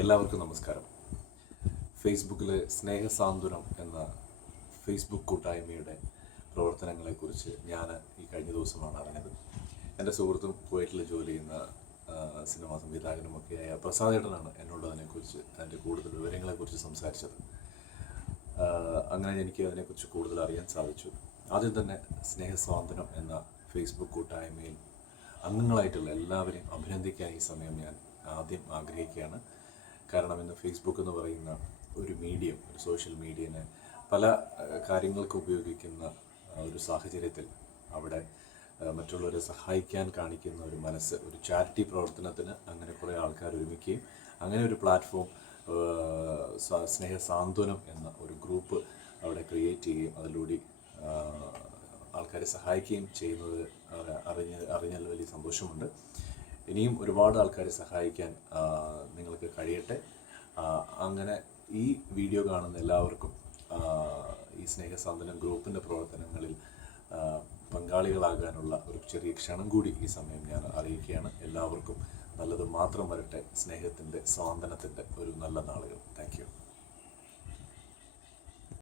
എല്ലാവർക്കും നമസ്കാരം. ഫേസ്ബുക്കിലെ സ്നേഹസാന്ത്വനം എന്ന ഫേസ്ബുക്ക് കൂട്ടായ്മയുടെ പ്രവർത്തനങ്ങളെക്കുറിച്ച് ഞാൻ ഈ കഴിഞ്ഞ ദിവസമാണ് അറിഞ്ഞത്. എൻ്റെ സുഹൃത്തും കുവൈറ്റിൽ ജോലി ചെയ്യുന്ന സിനിമാ സംവിധായകനുമൊക്കെയായ പ്രസാദേട്ടനാണ് എന്നോട് അതിനെക്കുറിച്ച് അതിൻ്റെ കൂടുതൽ വിവരങ്ങളെക്കുറിച്ച് സംസാരിച്ചത്. അങ്ങനെ എനിക്ക് അതിനെക്കുറിച്ച് കൂടുതൽ അറിയാൻ സാധിച്ചു. ആദ്യം തന്നെ സ്നേഹസാന്ത്വനം എന്ന ഫേസ്ബുക്ക് കൂട്ടായ്മയിൽ അംഗങ്ങളായിട്ടുള്ള എല്ലാവരെയും അഭിനന്ദിക്കാൻ ഈ സമയം ഞാൻ ആദ്യം ആഗ്രഹിക്കുകയാണ്. കാരണം ഇന്ന് ഫേസ്ബുക്ക് എന്ന് പറയുന്ന ഒരു മീഡിയം, ഒരു സോഷ്യൽ മീഡിയനെ പല കാര്യങ്ങൾക്ക് ഉപയോഗിക്കുന്ന ഒരു സാഹചര്യത്തിൽ അവിടെ മറ്റുള്ളവരെ സഹായിക്കാൻ കാണിക്കുന്ന ഒരു മനസ്സ്, ഒരു ചാരിറ്റി പ്രവർത്തനത്തിന് അങ്ങനെ കുറേ ആൾക്കാർ ഒരുമിക്കുകയും അങ്ങനെ ഒരു പ്ലാറ്റ്ഫോം സ്നേഹസാന്ത്വനം എന്ന ഒരു ഗ്രൂപ്പ് അവിടെ ക്രിയേറ്റ് ചെയ്യുകയും അതിലൂടെ ആൾക്കാരെ സഹായിക്കുകയും ചെയ്യുന്നത് അറിഞ്ഞാൽ വലിയ സന്തോഷമുണ്ട്. ഇനിയും ഒരുപാട് ആൾക്കാരെ സഹായിക്കാൻ നിങ്ങൾക്ക് കഴിയട്ടെ. അങ്ങനെ ഈ വീഡിയോ കാണുന്ന എല്ലാവർക്കും ഈ സ്നേഹസാന്ത്വനം ഗ്രൂപ്പിൻ്റെ പ്രവർത്തനങ്ങളിൽ പങ്കാളികളാകാനുള്ള ഒരു ചെറിയ ക്ഷണം കൂടി ഈ സമയം ഞാൻ അറിയിക്കുകയാണ്. എല്ലാവർക്കും നല്ലത് മാത്രം വരട്ടെ. സ്നേഹത്തിൻ്റെ, സ്വാന്തനത്തിൻ്റെ ഒരു നല്ല നാളുകൾ. Thank you.